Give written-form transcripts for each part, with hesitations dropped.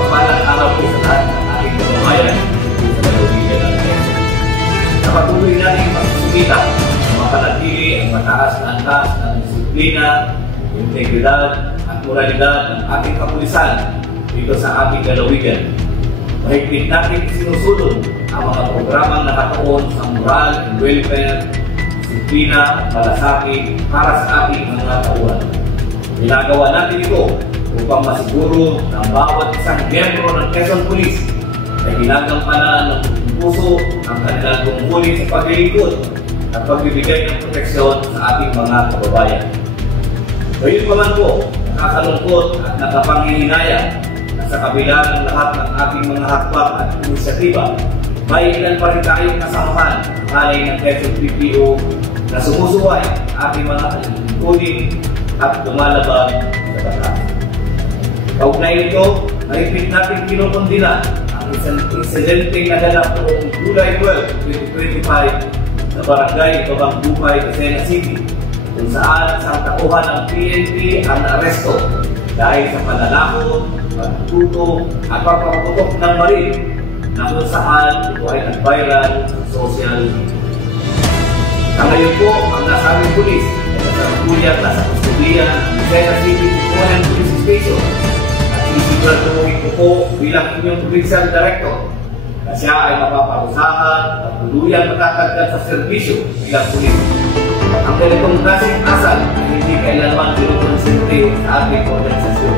mapagpalang araw po sa lahat ng ating kababayan sa lalawigan ng Quezon. Sa patuloy natin pagsusumita, mapanatili ang mataas na antas ng disiplina, integridad at moralidad ng ating kapulisan dito sa ating lalawigan. Mahigpit natin isinusulong ang mga programang nakatuon sa moral and welfare, disiplina at malasakit para sa ating mga tauhan. Ginagawa natin ito upang masiguro na bawat isang miyembro ng Quezon Police ay ginagampanan ng puso ang kanilang tungkulin sa paglilingkod at pagbibigay ng proteksyon sa ating mga kababayan. Ngayon pa man po, nakakalungkot at nakapanghihinayang na sa kabila ng lahat ng ating mga hakbang at inisyatiba, may ilan pa rin tayong kasamahan ng halay ng Quezon PPO na sumusuway ating mga alingkunin at lumalabag sa batas. Kaugnay nito, mahigpit natin kinukundina ang insidenteng naganap noong July 12, 2025 sa Barangay Babang Bupay, Quezon City, kung saan isang tauhan ng PNP ang naaresto dahil sa pananakot, pagtuto at pagpaputok ng baril na kung saan ito ay nag-viral sa social media. Sa ngayon po, ang nasabing pulis ay kasalukuyang nasa kustudiya ng Quezon City Police Station at isisiguraduhin ko po bilang inyong provincial director na siya ay mapaparusahan at tuluyang matatagdag sa serbisyo bilang pulis. Ang ganitong klaseng asal ay hindi kailanman pinuponsente sa ating organisasyon.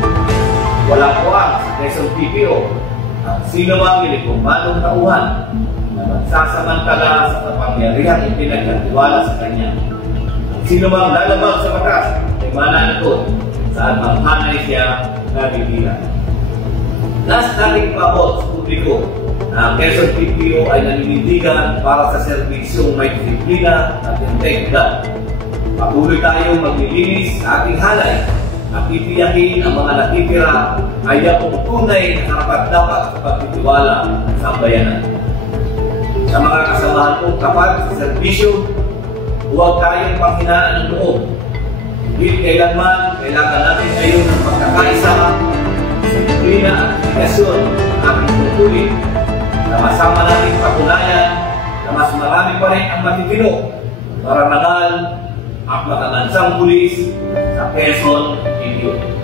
Walang puwang sa Quezon PPO at sino mang ilikumbanong tauhan na magsasamantala sa kapangyarihang ipinagkatiwala sa kanya. Sino mang lalabag sa batas ay mananagot saan manghanay siya nabibira. Last nating pabot sa publiko na ang Quezon PPO ay naninindigan para sa serbisyong may disiplina at integridad. Patuloy tayong maglilinis sa ating halay at titiyakin ang mga natitira ay yapong tunay na karapat-dapat sa pagtitiwala at sambayanan. Sa mga kasamahan kong kapag sa serbisyo, huwag tayong panghinaan ng loob. Hindi kailanman kailangan natin ngayon ng pagkakaisa, disiplina at dedikasyon ng ating tungkulin na masama natin patunayan na mas marami pa rin ang matitino, marangal at makakansang pulis sa Quezon PPO.